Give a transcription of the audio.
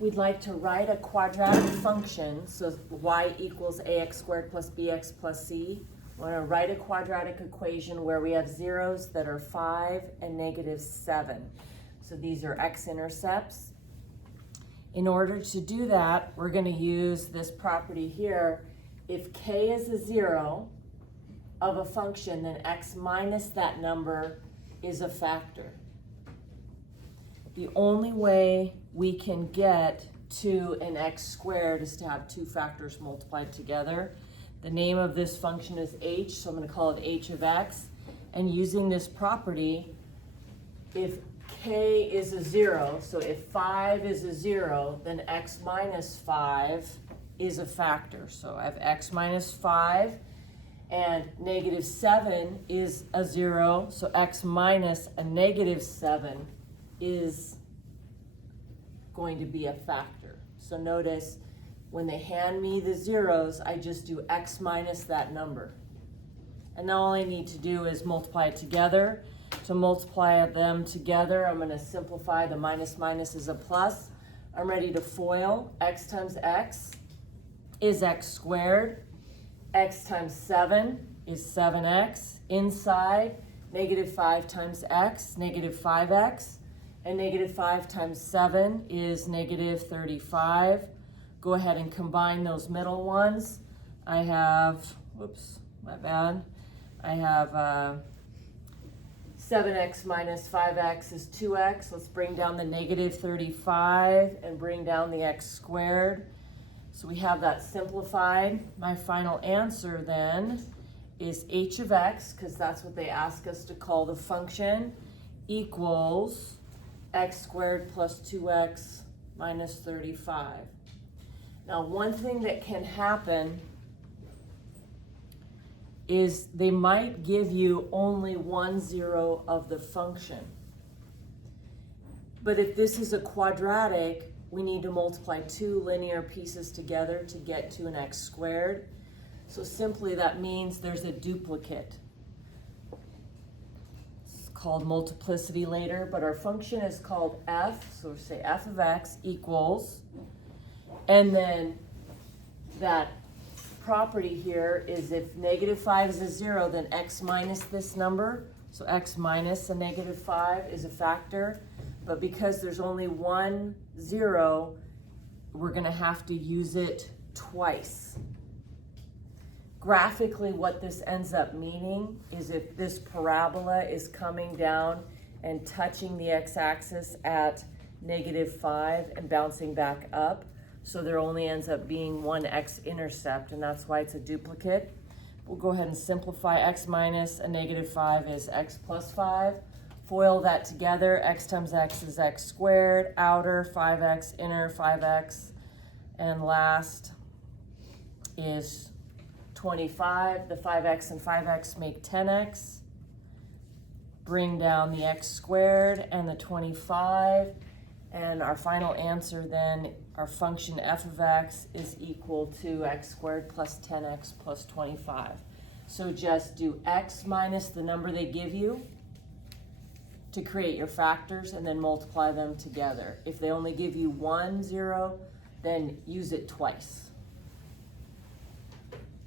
we'd like to write a quadratic function, so y equals ax squared plus bx plus c. We want to write a quadratic equation where we have zeros that are 5 and -7. So these are x-intercepts. In order to do that, we're going to use this property here. If k is a 0 of a function, then x minus that number is a factor. The only way we can get to an x squared is to have two factors multiplied together. The name of this function is h, so I'm going to call it h of x. And using this property, if k is a 0, so if 5 is a 0, then x minus 5 is a factor. So I have x minus 5, and -7 is a 0, so x minus a -7 is going to be a factor. So notice, when they hand me the zeros, I just do x minus that number. And now all I need to do is multiply it together. To multiply them together, I'm going to simplify. The minus minus is a plus. I'm ready to FOIL. X times x is x squared. X times 7 is 7x. Inside, -5 times x, -5x. And -5 times 7 is -35. Go ahead and combine those middle ones. I have, whoops, my bad. I have 7x minus 5x is 2x. Let's bring down the -35 and bring down the x squared. So we have that simplified. My final answer then is h of x, because that's what they ask us to call the function, equals x squared plus 2x minus 35. Now, one thing that can happen is they might give you only 1 0 of the function. But if this is a quadratic, we need to multiply two linear pieces together to get to an x squared. So simply that means there's a duplicate. It's called multiplicity later, but our function is called f, so we say f of x equals, and then that property here is if -5 is a 0, then x minus this number, so x minus a -5 is a factor. But because there's only 1 0, we're going to have to use it twice. Graphically, what this ends up meaning is if this parabola is coming down and touching the x-axis at -5 and bouncing back up, so there only ends up being one x-intercept, and that's why it's a duplicate. We'll go ahead and simplify. X minus a -5 is x plus 5. FOIL that together. X times x is x squared. Outer 5x, inner 5x. And last is 25. The 5x and 5x make 10x. Bring down the x squared and the 25. And our final answer then, our function f of x is equal to x squared plus 10x plus 25. So just do x minus the number they give you to create your factors, and then multiply them together. If they only give you 1 0, then use it twice.